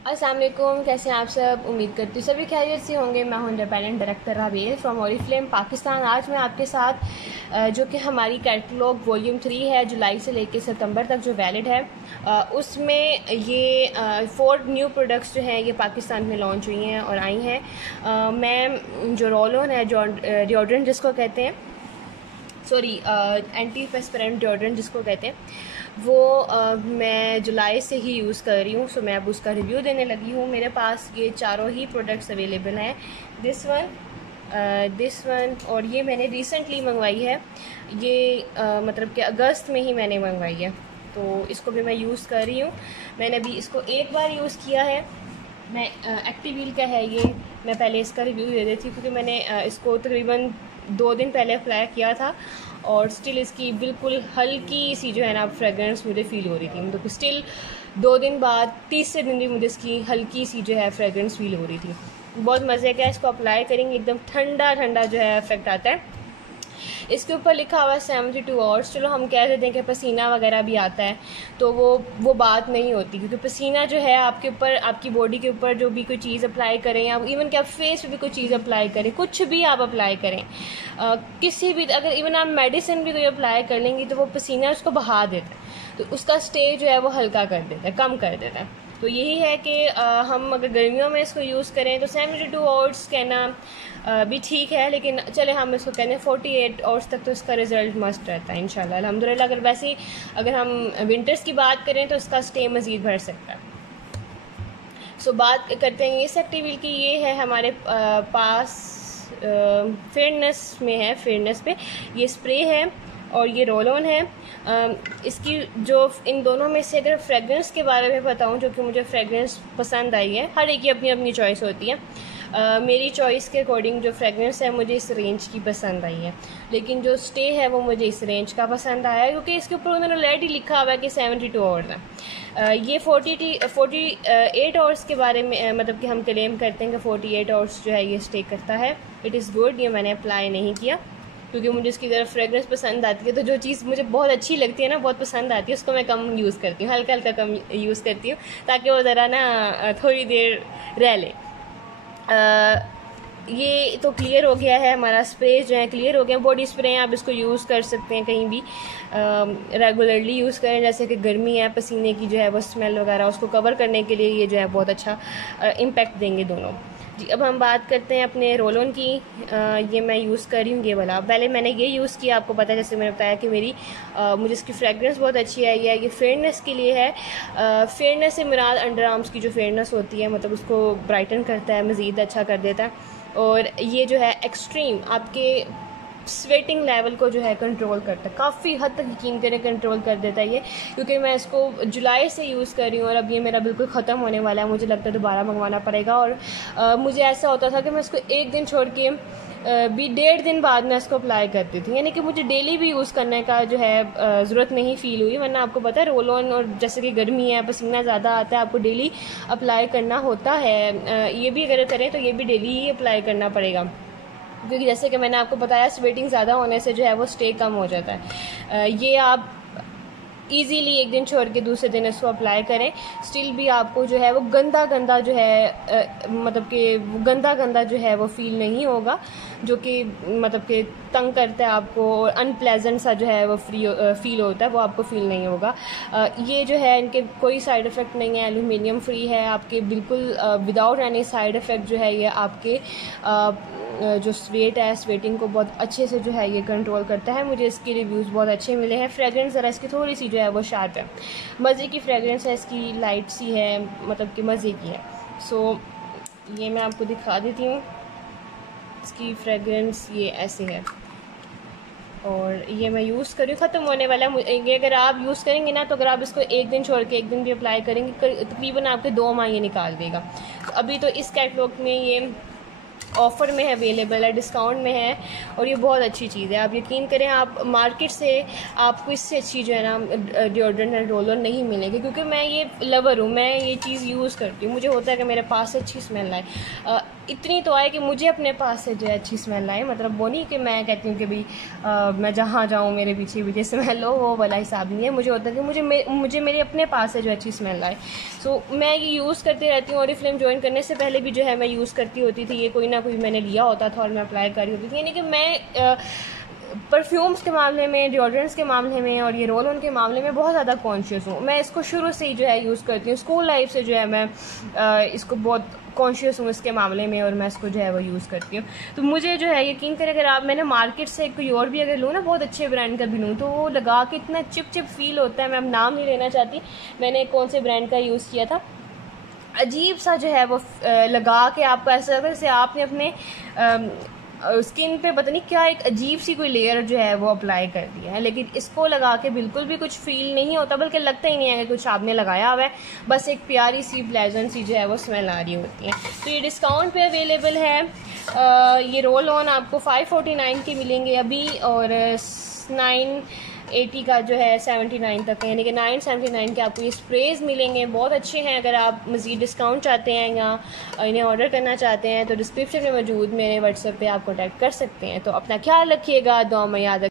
अस्सलाम वालेकुम, कैसे हैं आप सब। उम्मीद करती हूँ सभी खैरियत से होंगे। मैं हूँ independent director Rabel from Oriflame Pakistan. आज मैं आपके साथ जो कि हमारी कैटलॉग वॉल्यूम 3 है, जुलाई से लेकर सितंबर तक जो वैलिड है, उसमें ये 4 न्यू प्रोडक्ट्स जो हैं ये पाकिस्तान में लॉन्च हुई हैं और आई हैं। मैं जो रोल ऑन है, जो डिओड्रेंट जिसको कहते हैं, सॉरी एंटी पेस्पेरेंट डिओड्रेंट जिसको कहते हैं, वो मैं जुलाई से ही यूज़ कर रही हूँ। सो मैं अब उसका रिव्यू देने लगी हूँ। मेरे पास ये चारों ही प्रोडक्ट्स अवेलेबल हैं, दिस वन और ये मैंने रिसेंटली मंगवाई है। ये मतलब कि अगस्त में ही मैंने मंगवाई है, तो इसको भी मैं यूज़ कर रही हूँ। मैंने अभी इसको एक बार यूज़ किया है। मैं एक्टिवील का है ये। मैं पहले इसका रिव्यू दे देती हूँ क्योंकि मैंने इसको तकरीबन 2 दिन पहले अप्लाई किया था और स्टिल इसकी बिल्कुल हल्की सी जो है ना फ्रेगरेंस मुझे फ़ील हो रही थी। मतलब स्टिल 2 दिन बाद, तीसरे दिन भी मुझे इसकी हल्की सी जो है फ्रेगरेंस फ़ील हो रही थी। बहुत मज़े का। इसको अप्लाई करेंगे एकदम ठंडा ठंडा जो है इफेक्ट आता है। इसके ऊपर लिखा हुआ है 72 आवर्स। चलो हम कह देते हैं कि पसीना वगैरह भी आता है, तो वो बात नहीं होती, क्योंकि पसीना जो है आपके ऊपर, आपकी बॉडी के ऊपर जो भी कोई चीज़ अप्लाई करें, या इवन कि आप फेस पे भी कोई चीज़ अप्लाई करें, कुछ भी आप अप्लाई करें, किसी भी, अगर इवन आप मेडिसिन भी कोई अप्लाई कर लेंगी तो वो पसीना उसको बहा देता है, तो उसका स्टे जो है वो हल्का कर देता है, कम कर देता है। तो यही है कि हम अगर गर्मियों में इसको यूज़ करें तो 72 आवर्स कहना भी ठीक है, लेकिन चले हम इसको कहते हैं 48 आवर्स तक तो इसका रिज़ल्ट मस्ट रहता है इंशाल्लाह अल्हम्दुलिल्लाह। अगर वैसे ही अगर हम विंटर्स की बात करें तो इसका स्टे मज़ीद बढ़ सकता है। सो बात करते हैं इस एक्टिवील की। ये है हमारे पास फेयरनेस में है, फेयरनेस पे ये स्प्रे है और ये रोल ऑन है। इसकी जो इन दोनों में से अगर फ्रेगरेंस के बारे में बताऊं, जो कि मुझे फ्रेगरेंस पसंद आई है, हर एक की अपनी अपनी चॉइस होती है। मेरी चॉइस के अकॉर्डिंग जो फ्रेगरेंस है मुझे इस रेंज की पसंद आई है, लेकिन जो स्टे है वो मुझे इस रेंज का पसंद आया है, क्योंकि इसके ऊपर उन्होंने ऑलरेडी लिखा हुआ है कि 72 आवर्स है। ये 48 आवर्स के बारे में मतलब कि हम क्लेम करते हैं कि 48 आवर्स जो है ये स्टे करता है। It is good. ये मैंने अप्लाई नहीं किया क्योंकि मुझे इसकी ज़रा फ्रेगरेंस पसंद आती है, तो जो चीज़ मुझे बहुत अच्छी लगती है ना, बहुत पसंद आती है, उसको मैं कम यूज़ करती हूँ, हल्का हल्का कम यूज़ करती हूँ, ताकि वो ज़रा ना थोड़ी देर रह ले। ये तो क्लियर हो गया है, हमारा स्प्रे जो है क्लियर हो गया। बॉडी स्प्रे आप इसको यूज़ कर सकते हैं कहीं भी, रेगुलरली यूज़ करें। जैसे कि गर्मी है, पसीने की जो है वो स्मेल वगैरह उसको कवर करने के लिए ये जो है बहुत अच्छा इम्पैक्ट देंगे दोनों। जी, अब हम बात करते हैं अपने रोल ऑन की। ये मैं यूज़ कर रही हूँ ये वाला। पहले मैंने ये यूज़ किया, आपको पता है, जैसे मैंने बताया कि मुझे इसकी फ्रेगरेंस बहुत अच्छी आई है। ये फेयरनेस के लिए है। फेयरनेस से मुराद अंडर आर्म्स की जो फेयरनेस होती है, मतलब उसको ब्राइटन करता है, मज़ीद अच्छा कर देता है। और ये जो है एक्सट्रीम आपके स्वेटिंग लेवल को जो है कंट्रोल करता है, काफ़ी हद तक यकीन करें कंट्रोल कर देता है ये, क्योंकि मैं इसको जुलाई से यूज़ कर रही हूँ और अब ये मेरा बिल्कुल ख़त्म होने वाला है। मुझे लगता है दोबारा मंगवाना पड़ेगा। और मुझे ऐसा होता था कि मैं इसको एक दिन छोड़ के भी 1.5 दिन बाद मैं इसको अप्लाई करती थी, यानी कि मुझे डेली भी यूज़ करने का जो है ज़रूरत नहीं फ़ील हुई। वरना आपको पता है रोल ऑन, और जैसे कि गर्मी है, पसीना ज़्यादा आता है, आपको डेली अप्लाई करना होता है। ये भी अगर करें तो ये भी डेली ही अप्लाई करना पड़ेगा, क्योंकि जैसे कि मैंने आपको बताया स्वेटिंग ज़्यादा होने से जो है वो स्टे कम हो जाता है। ये आप ईज़िली एक दिन छोड़ के दूसरे दिन इसको अप्लाई करें, स्टिल भी आपको जो है वो गंदा गंदा जो है मतलब कि गंदा गंदा जो है वो फील नहीं होगा, जो कि मतलब कि तंग करता है आपको, और अनप्लेजेंट सा जो है वो फील होता है, वो आपको फील नहीं होगा। ये जो है इनके कोई साइड इफ़ेक्ट नहीं है, एल्यूमिनियम फ्री है, आपके बिल्कुल विदाउट एनी साइड इफ़ेक्ट जो है ये आपके जो स्वेट है, स्वेटिंग को बहुत अच्छे से जो है ये कंट्रोल करता है। मुझे इसके रिव्यूज़ बहुत अच्छे मिले हैं। फ्रेगरेंस ज़रा इसकी थोड़ी सी जो है वो शार्प है, मज़े की फ्रेगरेंस है इसकी, लाइट सी है, मतलब कि मज़े की है। सो ये मैं आपको दिखा देती हूँ, इसकी फ्रेगरेंस ये ऐसे है और ये मैं यूज़ करी, ख़त्म होने वाला है ये। अगर आप यूज़ करेंगे ना, तो अगर आप इसको एक दिन छोड़ के एक दिन भी अप्लाई करेंगे, तकरीबन आपके 2 माह ये निकाल देगा। तो अभी तो इस कैटलॉग में ये ऑफ़र में अवेलेबल है, डिस्काउंट में है, और ये बहुत अच्छी चीज़ है। आप यकीन करें, आप मार्केट से आपको इससे अच्छी जो है ना डिओड्रेंट एंड रोल ऑन नहीं मिलेगी, क्योंकि मैं ये लवर हूँ, मैं ये चीज़ यूज़ करती हूँ। मुझे होता है कि मेरे पास से अच्छी स्मेल आए, इतनी तो आए कि मुझे अपने पास से जो है अच्छी स्मेल आए। मतलब वो नहीं कि मैं कहती हूँ कि भाई मैं जहाँ जाऊँ मेरे पीछे पीछे स्मेल हो, वो वाला हिसाब नहीं है। मुझे होता है कि मुझे मेरे अपने पास से जो अच्छी स्मेल आए। सो मैं ये यूज़ करती रहती हूँ। ऑरिफ्लेम ज्वाइन करने से पहले भी जो है मैं यूज़ करती होती थी, ये कोई ना कोई मैंने लिया होता था और मैं अप्लाई कर रही होती थी। यानी कि मैं परफ्यूम्स के मामले में, डिओड्रेंट्स के मामले में और ये रोल ऑन के मामले में बहुत ज़्यादा कॉन्शियस हूँ। मैं इसको शुरू से ही जो है यूज़ करती हूँ, स्कूल लाइफ से जो है मैं इसको बहुत कॉन्शियस हूँ इसके मामले में, और मैं इसको जो है वो यूज़ करती हूँ। तो मुझे जो है यकीन करें, अगर आप मैंने मार्केट से कोई और भी अगर लूँ ना, बहुत अच्छे ब्रांड का भी लूँ, तो वो लगा के इतना चिप चिप फील होता है। मैं अब नाम नहीं लेना चाहती मैंने कौन से ब्रांड का यूज़ किया था। अजीब सा जो है वो लगा के आपको ऐसा लगता है जैसे आपने अपने स्किन पे पता नहीं क्या एक अजीब सी कोई लेयर जो है वो अप्लाई कर दिया है। लेकिन इसको लगा के बिल्कुल भी कुछ फील नहीं होता, बल्कि लगता ही नहीं है कि कुछ आपने लगाया हुआ है। बस एक प्यारी सी प्लेजेंट सी जो है वो स्मेल आ रही होती है। तो ये डिस्काउंट पे अवेलेबल है। ये रोल ऑन आपको 549 के मिलेंगे अभी, और 980 का जो है 79 तक है, यानी कि 979 के आपको ये स्प्रेज मिलेंगे। बहुत अच्छे हैं। अगर आप मज़ीद डिस्काउंट चाहते हैं या इन्हें ऑर्डर करना चाहते हैं तो डिस्क्रिप्शन में मौजूद मेरे व्हाट्सएप पे आप कॉन्टैक्ट कर सकते हैं। तो अपना ख्याल रखिएगा, दुआ में याद